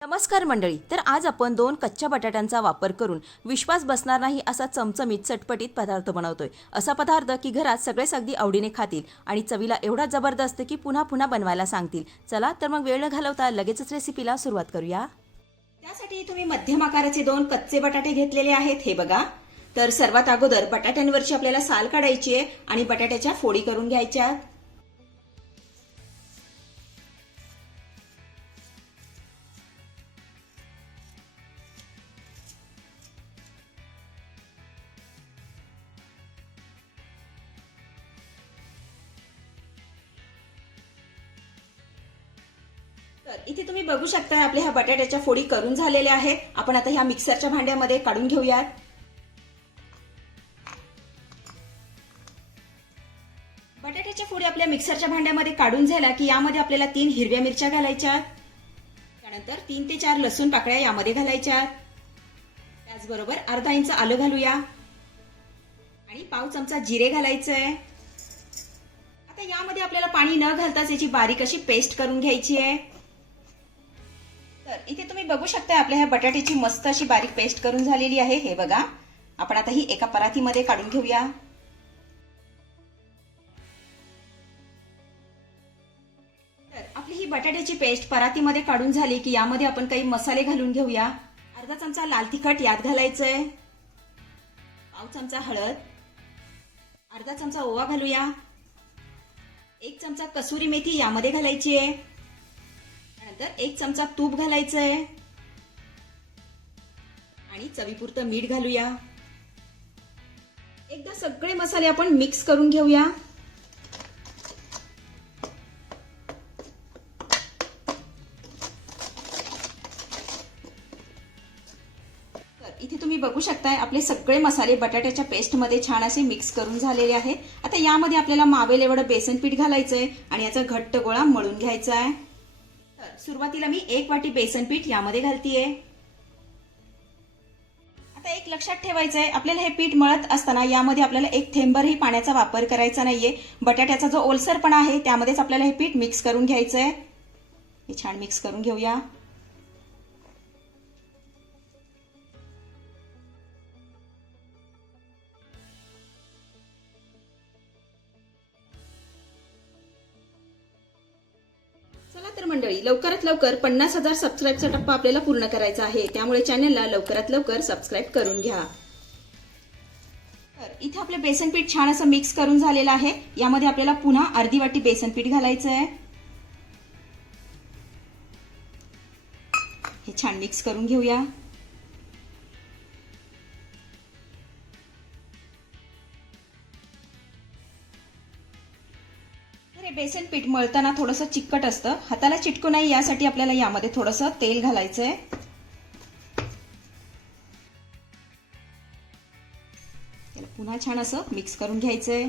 नमस्कार मंडळी तर आज आपण दोन कच्च्या बटाट्यांचा वापर करून विश्वास बसणार नाही असा चमचमीत चटपटीत पदार्थ बनवतोय. असा पदार्थ की घरात सगळेच अगदी आवडीने खातील आणि चवीला एवढा जबरदस्त की पुन्हा पुन्हा बनवायला सांगतील. चला तर मग वेळ न घालवता लगेचच रेसिपीला सुरुवात करूया. त्यासाठी तुम्ही मध्यम आकाराचे दोन कच्चे बटाटे घेतलेले आहेत हे बघा. तर सर्वात अगोदर बटाट्यांवरची आपल्याला साल काढायची आहे आणि बटाट्याच्या फोडी करून घ्यायच्या. तुम्ही बघू शकता आपल्या ह्या बटाट्याच्या फोडी करून झालेल्या आहेत. आपण आता ह्या मिक्सरच्या भांड्यामध्ये काढून घेऊयात. बटाट्याच्या फोडी आपल्या मिक्सरच्या भांड्यामध्ये काढून झाल्या की यामध्ये आपल्याला तीन हिरव्या मिरच्या घालायच्या त्यानंतर तीन ते चार लसूण पाकळ्या यामध्ये घालायच्या त्याचबरोबर अर्धा इंच आलं घालूया. आणि पाव चमचा जिरे घालायचंय. आता यामध्ये आपल्याला पाणी न घालताच याची बारीक अशी पेस्ट करून घ्यायची आहे. इथे तुम्ही बघू शकता आपल्या ह्या बटाट्याची मस्त अशी बारीक पेस्ट करून झालेली आहे. हे बघा. आपण आता ही एका परातीमध्ये काढून घेऊया. तर आपली ही बटाट्याची पेस्ट परातीमध्ये काढून झाली की यामध्ये आपण काही मसाले घालून घेऊया. अर्धा चमचा लाल तिखट यात घालायचंय. पाव चमचा हळद. अर्धा चमचा ओवा घालूया. एक चमचा कसुरी मेथी यामध्ये घालायची आहे. त्यानंतर एक चमचा तूप घालायचं आहे आणि चवीपुरतं मीठ घालूया. एकदा सगळे मसाले आपण मिक्स करून घेऊया. तर इथे तुम्ही बघू शकताय आपले सगळे मसाले बटाट्याच्या पेस्टमध्ये छान असे मिक्स करून झालेले आहे आता यामध्ये आपल्याला मावेल एवढं बेसन पीठ घालायचं आहे आणि याचा घट्ट गोळा मळून घ्यायचा आहे सुरुवातीला मी एक वाटी बेसन पीठ यामध्ये घालतीये. आता एक लक्षात ठेवायचं आहे आपल्याला हे पीठ मळत असताना यामध्ये आपल्याला एक थेंबरही पाण्याचा वापर करायचा नाहीये. बटाट्याचा जो ओलसरपणा आहे त्यामध्येच आपल्याला हे पीठ मिक्स करून घ्यायचं आहे हे छान मिक्स करून घेऊया. चला तर मंडळी लवकरात लवकर पन्नास हजार सबस्क्राईबचा टप्पा आपल्याला पूर्ण करायचा आहे. त्यामुळे चॅनलला लवकरात लवकर सबस्क्राईब करून घ्या. तर इथे आपलं बेसन पीठ छान असं मिक्स करून झालेलं आहे. यामध्ये आपल्याला पुन्हा अर्धी वाटी बेसन पीठ घालायचं आहे हे छान मिक्स करून घेऊया. बेसन पीठ मळताना थोडंसं चिकट असतं. हाताला चिटकू नाही यासाठी आपल्याला यामध्ये थोडंसं तेल घालायचंय. आहे पुन्हा छान असं मिक्स करून घ्यायचंय.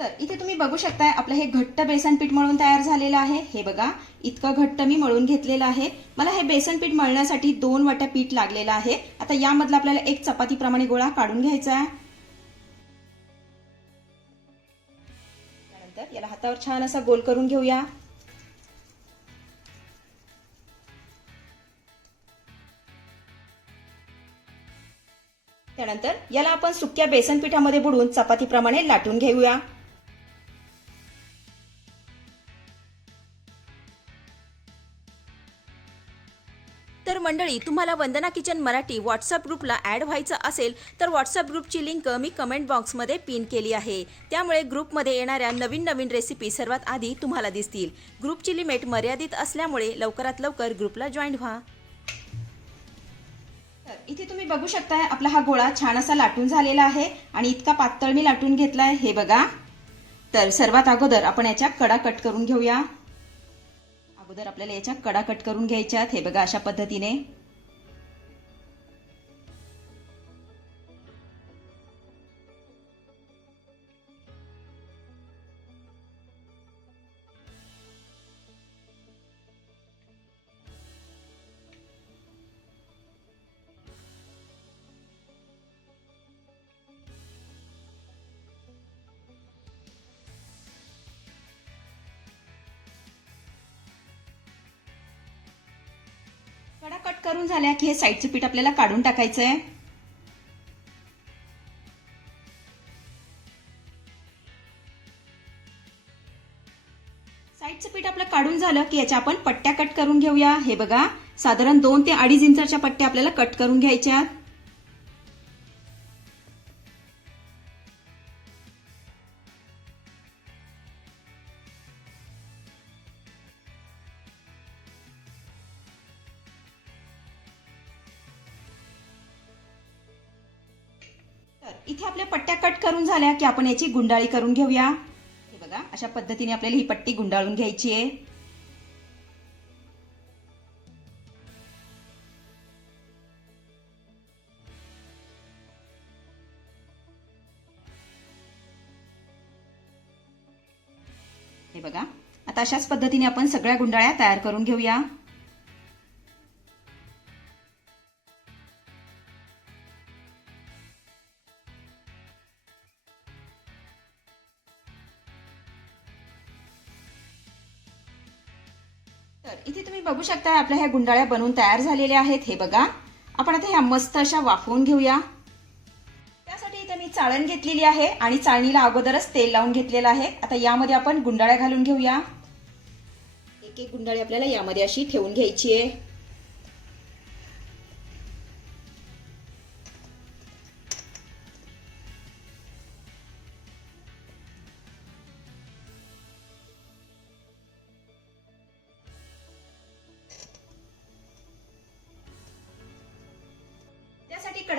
तर इथे तुम्ही बघू शकताय आपलं हे घट्ट बेसन पीठ मळून तयार झालेलं आहे. हे बघा इतकं घट्ट मी मळून घेतलेलं आहे. मला हे बेसन पीठ मळण्यासाठी दोन वाट्या पीठ लागलेलं आहे. आता यामधला आपल्याला एक चपातीप्रमाणे गोळा काढून घ्यायचा आहे. त्यानंतर याला हातावर छान असा गोल करून घेऊया. त्यानंतर याला आपण सुक्या बेसन पिठामध्ये बुडवून चपातीप्रमाणे लाटून घेऊया. मंडळी तुम्हाला वंदना किचन मराठी व्हॉट्सअप ग्रुपला ॲड व्हायचं असेल तर व्हॉट्सअप ग्रुपची लिंक मी कमेंट बॉक्समध्ये पिन केली आहे. त्यामुळे ग्रुपमध्ये येणाऱ्या नवीन नवीन रेसिपी सर्वात आधी तुम्हाला दिसतील. ग्रुपची लिमिट मर्यादित असल्यामुळे लवकरात लवकर ग्रुपला जॉईन व्हा. तर इथे तुम्ही बघू शकताय आपला हा गोळा छान असा लाटून झालेला आहे आणि इतका पातळ मी लाटून घेतलाय हे बघा. तर सर्वात अगोदर आपण याच्या कडा कट करून घेऊया. अगोदर आपल्याला याच्या कडा कट करून घ्यायच्यात हे बघा अशा पद्धतीने. कडा कट करून झाल्या की हे साईडचं पीठ आपल्याला काढून टाकायचं आहे साईडचं पीठ आपलं काढून झालं की याच्या आपण पट्ट्या कट करून घेऊया. हे बघा साधारण दोन ते अडीच इंचाच्या पट्ट्या आपल्याला कट करून घ्यायच्या पट्ट्या कट करून झाल्या की आपण याची गुंडाळी करून घेऊया. हे बघा अशा पद्धतीने आपल्याला ही पट्टी गुंडाळून घ्यायची आहे. हे बघा आता अशाच पद्धतीने आपण सगळ्या गुंडाळ्या तयार करून घेऊया. इथे तुम्ही बघू शकता आपल्या ह्या गुंडाळ्या बनवून तयार झालेल्या आहेत. हे बघा. आपण आता ह्या मस्त अशा वाफवून घेऊया. त्यासाठी इथे मी चाळण घेतलेली आहे आणि चाळणीला अगोदरच तेल लावून घेतलेलं आहे. आता यामध्ये आपण गुंडाळ्या घालून घेऊया. एक एक गुंडाळी आपल्याला यामध्ये अशी ठेवून घ्यायची आहे.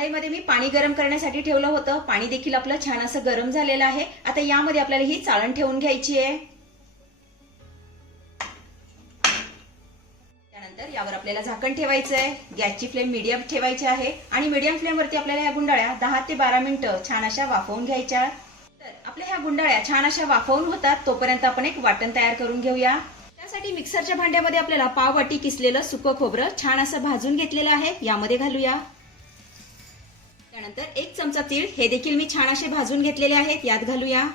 कढाईमध्ये मी पाणी गरम करण्यासाठी ठेवलं होतं. पाणी देखील आपलं छान असं गरम झालेलं आहे. आता यामध्ये आपल्याला ही चाळण ठेवून घ्यायची आहे. त्यानंतर यावर आपल्याला झाकण ठेवायचं आहे. गॅसची फ्लेम मीडियम ठेवायची आहे. आणि मीडियम फ्लेमवरती आपल्याला या गुंडाळ्या दहा ते बारा मिनिटं छान अशा वाफवून घ्यायच्या. तर आपल्या ह्या गुंडाळ्या छान अशा वाफवून होतात. तोपर्यंत आपण एक वाटण तयार करून घेऊया. त्यासाठी मिक्सरच्या भांड्यामध्ये आपल्याला पाव वाटी किसलेलं सुकं खोबरं छान असं भाजून घेतलेलं आहे. यामध्ये घालूया. त्यानंतर एक चमचा तीळ. हे देखील मी छान असे भाजून घेतलेले आहेत. यात घालूया.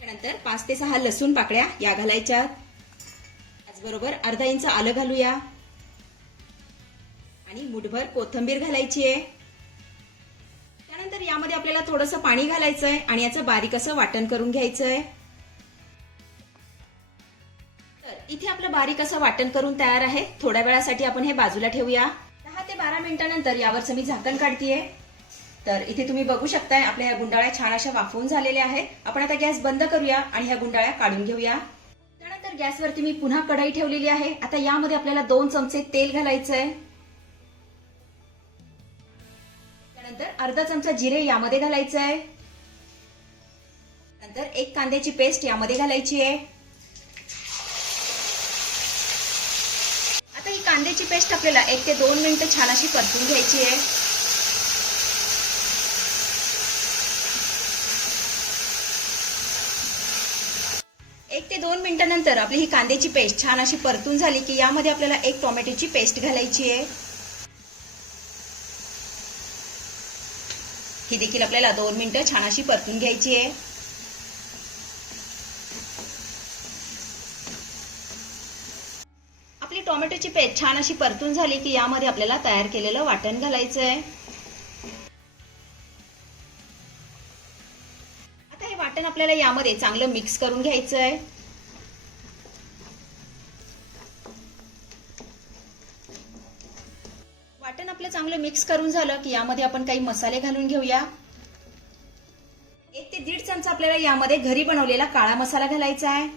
त्यानंतर पाच ते सहा लसूण पाकळ्या या घालायच्या त्याचबरोबर अर्धा इंच आलं घालूया. आणि मुठभर कोथंबीर घालायची आहे. त्यानंतर यामध्ये आपल्याला थोडंसं पाणी घालायचं आहे आणि याचं बारीक असं वाटण करून घ्यायचं आहे तर इथे आपलं बारीक असं वाटण करून तयार आहे. थोड्या वेळासाठी आपण हे बाजूला ठेवूया. बारा मिनिटानंतर यावरचं मी झाकण काढतीये. तर इथे तुम्ही बघू शकताय आपल्या ह्या गुंडाळ्या छान अशा वाफवून झालेल्या आहेत. आपण आता गॅस बंद करूया आणि ह्या गुंडाळ्या काढून घेऊया. त्यानंतर गॅसवरती मी पुन्हा कढई ठेवलेली आहे. आता यामध्ये आपल्याला दोन चमचे तेल घालायचं आहे त्यानंतर अर्धा चमचा जिरे यामध्ये घालायचं आहे नंतर एक कांद्याची पेस्ट यामध्ये घालायची आहे आता ही कांद्याची पेस्ट आपल्याला एक ते दोन मिनिटं छान अशी परतून घ्यायची आहे. एक ते दोन मिनिटानंतर आपली ही कांद्याची पेस्ट छान अशी परतून झाली की यामध्ये आपल्याला एक टोमॅटोची पेस्ट घालायची आहे. ही देखील आपल्याला दोन मिनिटं छान अशी परतून घ्यायची आहे आपली टोमॅटोची पेस्ट छान अशी परतून झाली की यामध्ये आपल्याला तयार केलेलं वाटण घालायचं आहे आता हे वाटण आपल्याला यामध्ये चांगलं मिक्स करून घ्यायचं आहे वाटण आपलं चांगलं मिक्स करून झालं की यामध्ये आपण काही मसाले घालून घेऊया. एक ते दीड चमचा आपल्याला यामध्ये घरी बनवलेला काळा मसाला घालायचा आहे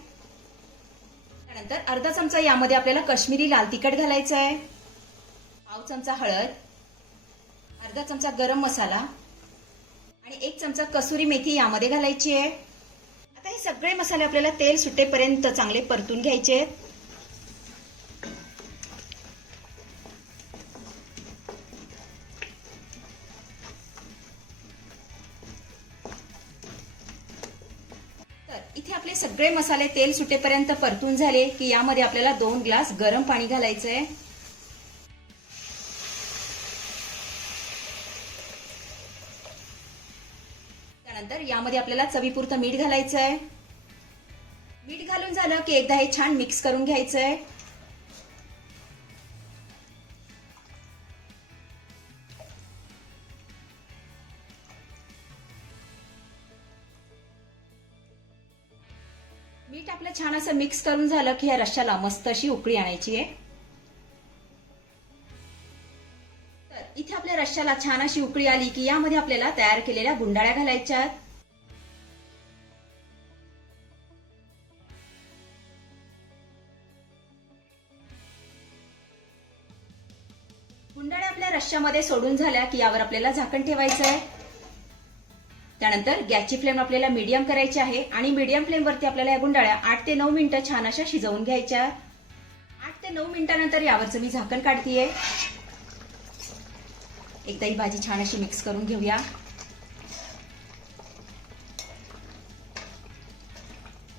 त्यानंतर अर्धा चमचा यामध्ये आपल्याला काश्मीरी लाल तिखट घालायचं आहे. पाव चमचा हळद अर्धा चमचा गरम मसाला आणि एक चमचा कसुरी मेथी यामध्ये घालायची आहे. आता हे सगळे मसाले आपल्याला तेल सुटेपर्यंत चांगले परतून घ्यायचे आहेत. इथे आपले सगळे मसाले तेल सुटेपर्यंत परतून झाले की यामध्ये आपल्याला दोन ग्लास गरम पाणी घालायचं आहे त्यानंतर यामध्ये आपल्याला चवीपुरतं मीठ घालायचं आहे मीठ घालून झालं की एकदा हे छान मिक्स करून घ्यायचं आहे असं मिक्स करून झालं की या रश्याला मस्त अशी उकळी आणायची आहे तर इथे आपल्या रश्याला छान अशी उकळी आली की यामध्ये आपल्याला तयार केलेल्या गुंडाळ्या घालायच्या आहेत. गुंडाळ्या आपल्या रश्श्यामध्ये सोडून झाल्या की यावर आपल्याला झाकण ठेवायचं आहे त्यानंतर गॅसची फ्लेम आपल्याला मीडियम करायची आहे आणि मीडियम फ्लेमवरती आपल्याला या गुंडाळ्या आठ ते नऊ मिनिटं छान अशा शिजवून घ्यायच्या. आठ ते नऊ मिनिटानंतर यावरचं मी झाकण काढतीये. एकदा ही भाजी छान अशी मिक्स करून घेऊया.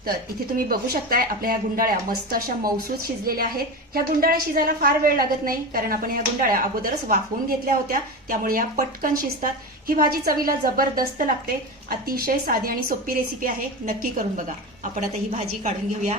तर इथे तुम्ही बघू शकताय आपल्या ह्या गुंडाळ्या मस्त अशा मौसूद शिजलेल्या आहेत. ह्या गुंडाळ्या शिजायला फार वेळ लागत नाही कारण आपण ह्या गुंडाळ्या अगोदरच वाफवून घेतल्या होत्या त्यामुळे या पटकन शिजतात. ही भाजी चवीला जबरदस्त लागते अतिशय साधी आणि सोपी रेसिपी आहे नक्की करून बघा. आपण आता ही भाजी काढून घेऊया.